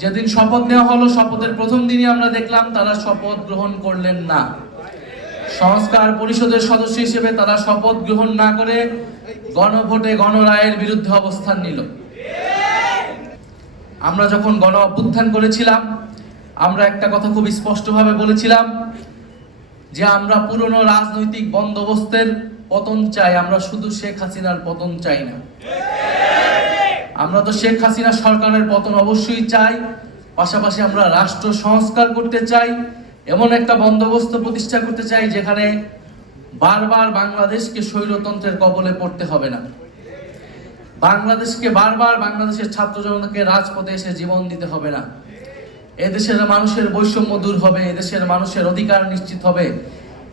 যেদিন শপথ নেওয়া হলো, শপথের প্রথম দিনই আমরা দেখলাম তারা শপথ গ্রহণ করলেন না। সংস্কার পরিষদের সদস্য হিসেবে তারা শপথ গ্রহণ না করে গণভোটে গণরায়ের বিরুদ্ধে অবস্থান নিল। আমরা যখন গণ অভ্যুত্থান করেছিলাম, আমরা একটা কথা খুব স্পষ্টভাবে বলেছিলাম যে আমরা পুরনো রাজনৈতিক বন্দোবস্তের পতন চাই, আমরা শুধু শেখ হাসিনার পতন চাই না। আমরা তো শেখ হাসিনা সরকারের পতন অবশ্যই চাই, পাশাপাশি আমরা রাষ্ট্র সংস্কার করতে চাই, এমন একটা বন্দোবস্ত প্রতিষ্ঠা করতে চাই যেখানে বারবার বাংলাদেশকে স্বৈরতন্ত্রের কবলে পড়তে হবে না। বাংলাদেশের ছাত্র জনতাকে রাজপথে এসে জীবন দিতে হবে না। এদেশের মানুষের বৈষম্য দূর হবে, এদেশের মানুষের অধিকার নিশ্চিত হবে,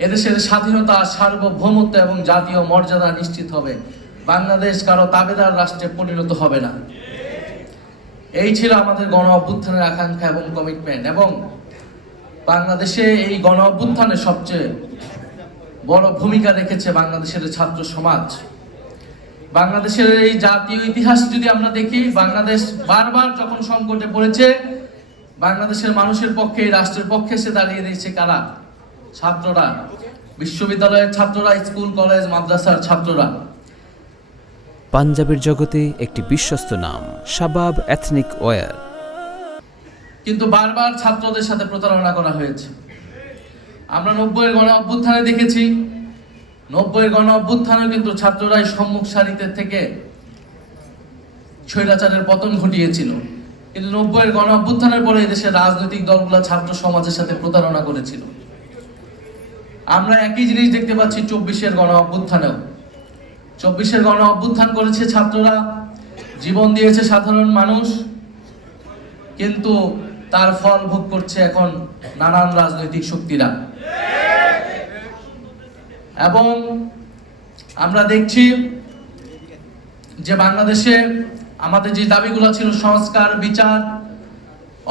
এদেশের স্বাধীনতা, সার্বভৌমত্ব এবং জাতীয় মর্যাদা নিশ্চিত হবে। বাংলাদেশ কারো তাবেদার রাষ্ট্রে পরিণত হবে না। এই ছিল আমাদের গণ অভ্যুত্থানের আকাঙ্ক্ষা এবং কমিটমেন্ট। এবং বাংলাদেশে এই গণ অভ্যুত্থানে সবচেয়ে বড় ভূমিকা রেখেছে বাংলাদেশের ছাত্র সমাজ। বাংলাদেশের এই জাতীয় ইতিহাস যদি আমরা দেখি, বাংলাদেশ বারবার যখন সংকটে পড়েছে, বাংলাদেশের মানুষের পক্ষে, রাষ্ট্রের পক্ষে এসে দাঁড়িয়ে দিয়েছে কারা? ছাত্ররা, বিশ্ববিদ্যালয়ের ছাত্ররা, স্কুল কলেজ মাদ্রাসার ছাত্ররা। পাঞ্জাবের জগতে একটি বিশ্বস্ত নাম, শাবাব এথনিক ওয়্যার। কিন্তু বারবার ছাত্রদের সাথে প্রতারণা করা হয়েছে। আমরা 90-এর গণ অভ্যুত্থানে দেখেছি, 90-এর গণ অভ্যুত্থানে কিন্তু ছাত্ররাই সম্মুখ সারিতে থেকে স্বৈরাচারের পতন ঘটিয়েছিল। কিন্তু 90-এর গণ অভ্যুত্থানের পরে দেশের রাজনৈতিক দলগুলো ছাত্র সমাজের সাথে প্রতারণা করেছিল। আমরা একই জিনিস দেখতে পাচ্ছি 24-এর গণ অভ্যুত্থানেও। 24-এর গণ অভ্যুত্থান করেছে ছাত্ররা, জীবন দিয়েছে সাধারণ মানুষ, কিন্তু তার ফল ভোগ করছে এখন নানান রাজনৈতিক শক্তিরা। এবং আমরা দেখছি যে বাংলাদেশে আমাদের যে দাবিগুলো ছিল, সংস্কার, বিচার,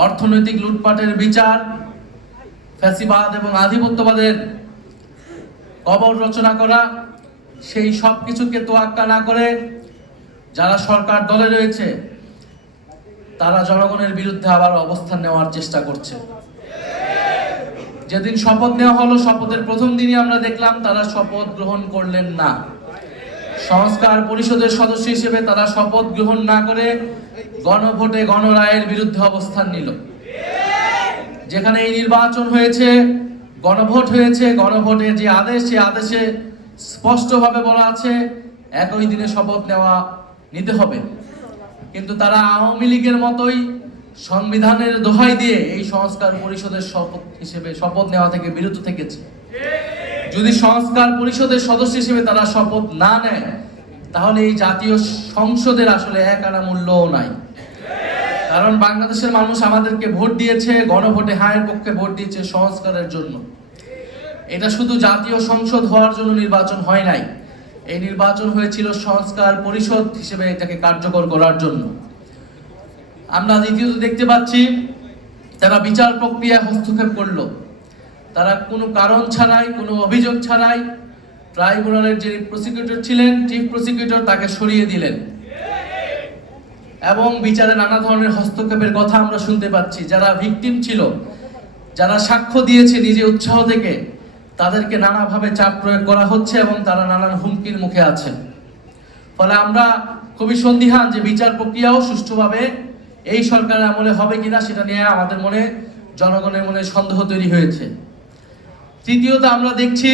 অর্থনৈতিক লুটপাটের বিচার, ফ্যাসিবাদ এবং আধিপত্যবাদের কবর রচনা করা, সেই সব কিছুকে তোয়াক্কা না করে যারা সরকার দলে রয়েছে তারা জনগণের বিরুদ্ধে আবার অবস্থান নেওয়ার চেষ্টা করছে। যেদিন শপথ নেওয়া হলো, শপথের প্রথম দিনই আমরা দেখলাম তারা শপথ গ্রহণ করলেন না। সংস্কার পরিষদের সদস্য হিসেবে তারা শপথ গ্রহণ না করে গণভোটে গণরায়ের বিরুদ্ধে অবস্থান নিল। যেখানে এই নির্বাচন হয়েছে, গণভোট হয়েছে, গণভোটের যে আদেশ, সে আদেশে স্পষ্টভাবে বলা আছে একই দিনে শপথ নিতে হবে। কিন্তু তারা আওয়ামী লীগের মতোই সংবিধানের দোহাই দিয়ে এই সংস্কার পরিষদের শপথ নেওয়া থেকে বিরত থেকেছে। যদি সংস্কার পরিষদের সদস্য হিসেবে তারা শপথ না নেয়, তাহলে এই জাতীয় সংসদের আসলে এক আনা মূল্যও নাই। কারণ বাংলাদেশের মানুষ আমাদেরকে ভোট দিয়েছে, গণভোটে হায়ের পক্ষে ভোট দিয়েছে সংস্কারের জন্য। এটা শুধু জাতীয় সংসদ হওয়ার জন্য নির্বাচন হয় নাই, এই নির্বাচন হয়েছিল সংস্কার পরিষদ হিসেবে এটাকে কার্যকর করার জন্য। আমরা দ্বিতীয়ত দেখতে পাচ্ছি তারা বিচার প্রক্রিয়ায় হস্তক্ষেপ করলো। তারা কোনো কারণ ছাড়াই, কোনো অভিযোগ ছাড়াই ট্রাইব্যুনালের যে প্রসিকিউটর ছিলেন, চিফ প্রসিকিউটর, তাকে সরিয়ে দিলেন। এবং বিচারে নানা ধরনের হস্তক্ষেপের কথা আমরা শুনতে পাচ্ছি। যারা ভিকটিম ছিল, যারা সাক্ষ্য দিয়েছে নিজে উৎসাহ থেকে, তাদেরকে নানাভাবে চাপ প্রয়োগ করা হচ্ছে এবং তারা নানান হুমকির মুখে আছে। ফলে আমরা খুবই সন্দিহান যে বিচার প্রক্রিয়াও সুষ্ঠুভাবে এই সরকারের আমলে হবে কিনা, সেটা নিয়ে আমাদের মনে, জনগণের মনে সন্দেহ তৈরি হয়েছে। তৃতীয়ত আমরা দেখছি